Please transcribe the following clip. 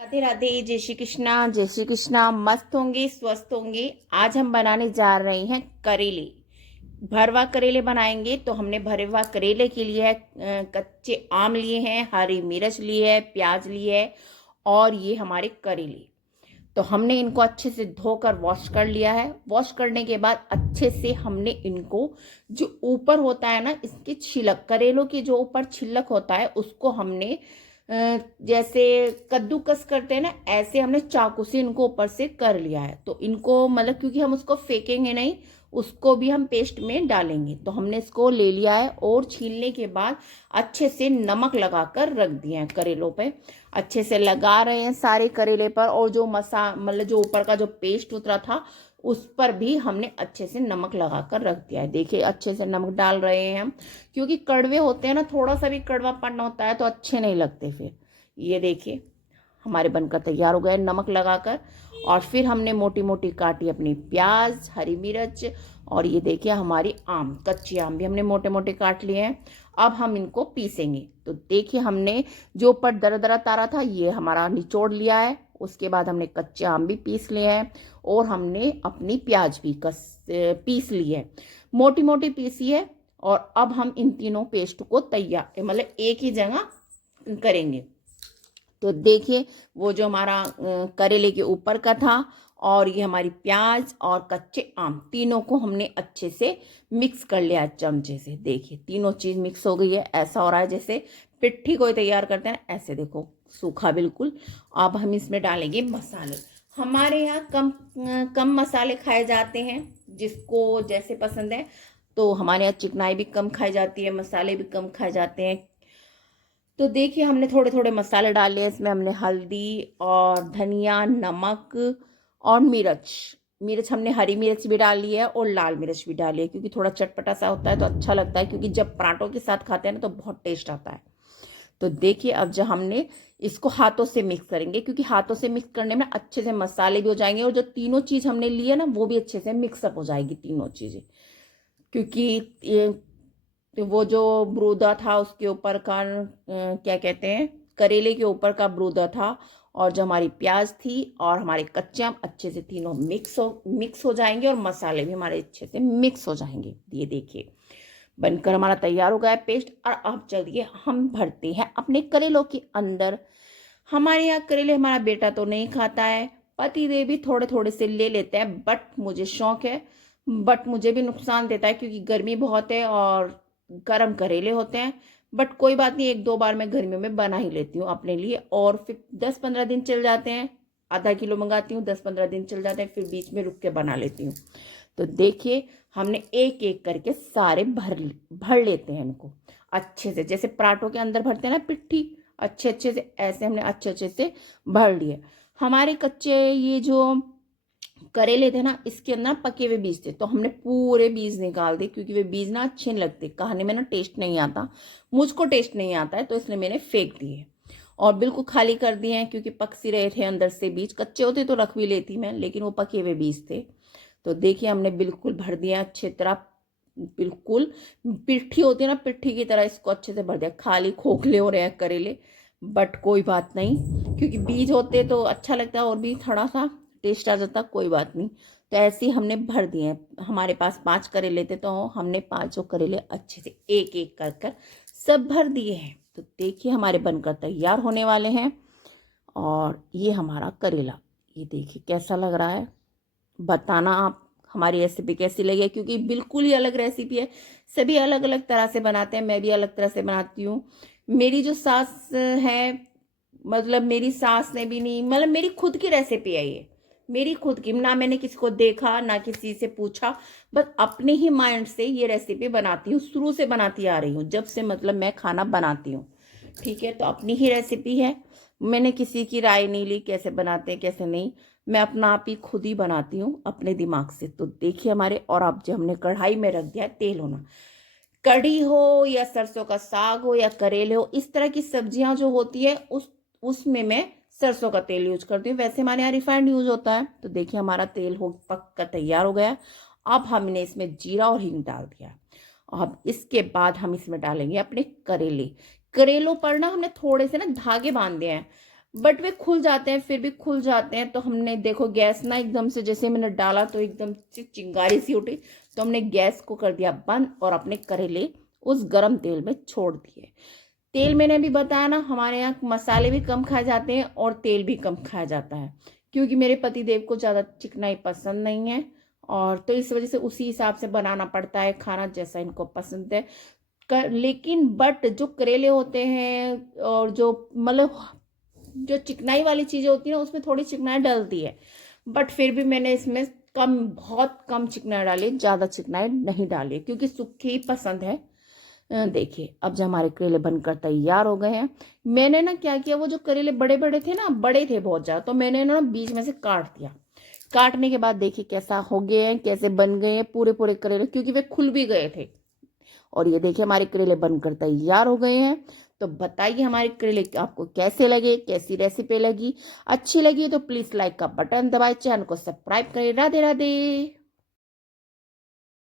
राधे राधे, जय श्री कृष्णा। जय श्री कृष्णा। मस्त होंगे, स्वस्थ होंगे। आज हम बनाने जा रहे हैं करेले। भरवा करेले बनाएंगे। तो हमने भरे हुआ करेले के लिए कच्चे आम लिए हैं, हरी मिर्च लिए है, प्याज लिए है और ये हमारे करेले। तो हमने इनको अच्छे से धोकर वॉश कर लिया है। वॉश करने के बाद अच्छे से हमने इनको, जो ऊपर होता है ना इसके छिलक, करेलों के जो ऊपर छिलक होता है उसको हमने जैसे कद्दूकस करते हैं ना, ऐसे हमने चाकू से इनको ऊपर से कर लिया है। तो इनको मतलब, क्योंकि हम उसको फेंकेंगे नहीं, उसको भी हम पेस्ट में डालेंगे। तो हमने इसको ले लिया है और छीलने के बाद अच्छे से नमक लगाकर रख दिया है करेलों पे। अच्छे से लगा रहे हैं सारे करेले पर, और जो मतलब जो ऊपर का जो पेस्ट उतरा था उस पर भी हमने अच्छे से नमक लगाकर रख दिया है। देखिए अच्छे से नमक डाल रहे हैं हम, क्योंकि कड़वे होते हैं ना, थोड़ा सा भी कड़वापन होता है तो अच्छे नहीं लगते फिर। ये देखिए हमारे बनकर तैयार हो गए नमक लगाकर। और फिर हमने मोटी मोटी काटी अपनी प्याज, हरी मिर्च, और ये देखिए हमारी आम, कच्ची आम भी हमने मोटे मोटे काट लिए हैं। अब हम इनको पीसेंगे। तो देखिए हमने जो ऊपर दरा दरा तारा था ये हमारा निचोड़ लिया है। उसके बाद हमने कच्चे आम भी पीस लिए हैं और हमने अपनी प्याज भी पीस ली है, मोटी मोटी पीसी है। और अब हम इन तीनों पेस्ट को तैयार मतलब एक ही जगह करेंगे। तो देखिए वो जो हमारा करेले के ऊपर का था, और ये हमारी प्याज और कच्चे आम, तीनों को हमने अच्छे से मिक्स कर लिया चमचे से। देखिए तीनों चीज मिक्स हो गई है। ऐसा हो रहा है जैसे पिट्ठी कोई तैयार करते हैं ना, ऐसे देखो सूखा बिल्कुल। अब हम इसमें डालेंगे मसाले। हमारे यहाँ कम कम मसाले खाए जाते हैं, जिसको जैसे पसंद है। तो हमारे यहाँ चिकनाई भी कम खाई जाती है, मसाले भी कम खाए जाते हैं। तो देखिए हमने थोड़े थोड़े मसाले डाले हैं इसमें। हमने हल्दी और धनिया, नमक और मिर्च। मिर्च हमने हरी मिर्च भी डाली है और लाल मिर्च भी डाली है, क्योंकि थोड़ा चटपटा सा होता है तो अच्छा लगता है, क्योंकि जब पराठों के साथ खाते हैं ना तो बहुत टेस्ट आता है। तो देखिए अब जब हमने इसको हाथों से मिक्स करेंगे, क्योंकि हाथों से मिक्स करने में अच्छे से मसाले भी हो जाएंगे, और जो तीनों चीज हमने ली है ना वो भी अच्छे से मिक्सअप हो जाएगी तीनों चीजें। क्योंकि ये तो वो जो ब्रूदा था उसके ऊपर का क्या कहते हैं, करेले के ऊपर का ब्रूदा था, और जो हमारी प्याज थी और हमारे कच्चे आम, अच्छे से तीनों मिक्स हो जाएंगे, और मसाले भी हमारे अच्छे से मिक्स हो जाएंगे। ये देखिए बनकर हमारा तैयार हो गया है पेस्ट। और अब चलिए हम भरते हैं अपने करेलों के अंदर। हमारे यहाँ करेले हमारा बेटा तो नहीं खाता है, पति देव भी थोड़े थोड़े से ले लेते हैं, बट मुझे शौक है। बट मुझे भी नुकसान देता है, क्योंकि गर्मी बहुत है और गर्म करेले होते हैं। बट कोई बात नहीं, एक दो बार मैं गर्मियों में बना ही लेती हूँ अपने लिए, और फिर 10-15 दिन चल जाते हैं। आधा किलो मंगाती हूँ, 10-15 दिन चल जाते हैं, फिर बीच में रुक के बना लेती हूँ। तो देखिए हमने एक एक करके सारे भर भर लेते हैं इनको अच्छे से, जैसे पराठों के अंदर भरते हैं ना पिट्ठी, अच्छे अच्छे से ऐसे हमने अच्छे अच्छे से भर लिए। हमारे कच्चे ये जो करेले थे ना, इसके अंदर पके हुए बीज थे, तो हमने पूरे बीज निकाल दिए, क्योंकि वे बीज ना अच्छे नहीं लगते, खाने में ना टेस्ट नहीं आता। मुझको टेस्ट नहीं आता है, तो इसलिए मैंने फेंक दिए और बिल्कुल खाली कर दिए हैं, क्योंकि पक सी रहे थे अंदर से। बीज कच्चे होते तो रख भी लेती मैं, लेकिन वो पके हुए बीज थे। तो देखिए हमने बिल्कुल भर दिया अच्छी तरह, बिल्कुल पिट्ठी होती है ना, पिट्ठी की तरह इसको अच्छे से भर दिया। खाली खोखले हो रहे हैं करेले, बट कोई बात नहीं, क्योंकि बीज होते तो अच्छा लगता है और भी थोड़ा सा टेस्ट आ जाता, कोई बात नहीं। तो ऐसे ही हमने भर दिए हैं। हमारे पास 5 करेले थे, तो हमने 5 करेले अच्छे से एक एक कर कर सब भर दिए हैं। तो देखिए हमारे बनकर तैयार होने वाले हैं। और ये हमारा करेला, ये देखिए कैसा लग रहा है, बताना आप हमारी रेसिपी कैसी लगी, क्योंकि बिल्कुल ही अलग रेसिपी है। सभी अलग अलग तरह से बनाते हैं, मैं भी अलग तरह से बनाती हूँ। मेरी जो सास है, मतलब मेरी सास ने भी नहीं, मतलब मेरी खुद की रेसिपी है ये, मेरी खुद की, ना मैंने किसी को देखा ना किसी से पूछा, बस अपने ही माइंड से ये रेसिपी बनाती हूँ। शुरू से बनाती आ रही हूँ, जब से मतलब मैं खाना बनाती हूँ। ठीक है, तो अपनी ही रेसिपी है, मैंने किसी की राय नहीं ली कैसे बनाते हैं कैसे नहीं। मैं अपना आप ही खुद ही बनाती हूँ अपने दिमाग से। तो देखिए हमारे, और अब जो हमने कढ़ाई में रख दिया है तेल होना, कढ़ी हो या सरसों का साग हो या करेले हो, इस तरह की सब्जियां जो होती है उसमें मैं सरसों का तेल यूज करती हूँ। वैसे हमारे यहाँ रिफाइंड यूज होता है। तो देखिए हमारा तेल हो पक कर तैयार हो गया। अब हमने इसमें जीरा और हींग डाल दिया। अब इसके बाद हम इसमें डालेंगे अपने करेले। करेलों पर ना हमने थोड़े से ना धागे बांधे हैं, बट वे खुल जाते हैं, फिर भी खुल जाते हैं। तो हमने देखो गैस ना एकदम से, जैसे मैंने डाला तो एकदम से चिंगारी सी उठी, तो हमने गैस को कर दिया बंद और अपने करेले उस गरम तेल में छोड़ दिए। तेल मैंने अभी बताया ना, हमारे यहाँ मसाले भी कम खाए जाते हैं और तेल भी कम खाया जाता है, क्योंकि मेरे पति देव को ज़्यादा चिकनाई पसंद नहीं है, और तो इस वजह से उसी हिसाब से बनाना पड़ता है खाना जैसा इनको पसंद है। लेकिन बट जो करेले होते हैं और जो मतलब जो चिकनाई वाली चीज़ें होती है ना, उसमें थोड़ी चिकनाई डलती है, बट फिर भी मैंने इसमें कम, बहुत कम चिकनाई डाली, ज़्यादा चिकनाई नहीं डाली, क्योंकि सूखी ही पसंद है। देखिए अब जो हमारे करेले बनकर तैयार हो गए हैं, मैंने ना क्या किया, वो जो करेले बड़े बड़े थे ना, बड़े थे बहुत ज़्यादा, तो मैंने ना बीच में से काट दिया। काटने के बाद देखिए कैसा हो गए हैं, कैसे बन गए हैं पूरे पूरे करेले, क्योंकि वे खुल भी गए थे। और ये देखिए हमारे करेले बनकर तैयार हो गए हैं। तो बताइए हमारे करेले आपको कैसे लगे, कैसी रेसिपी लगी। अच्छी लगी तो प्लीज़ लाइक का बटन दबाए, चैनल को सब्सक्राइब करें। राधे राधे।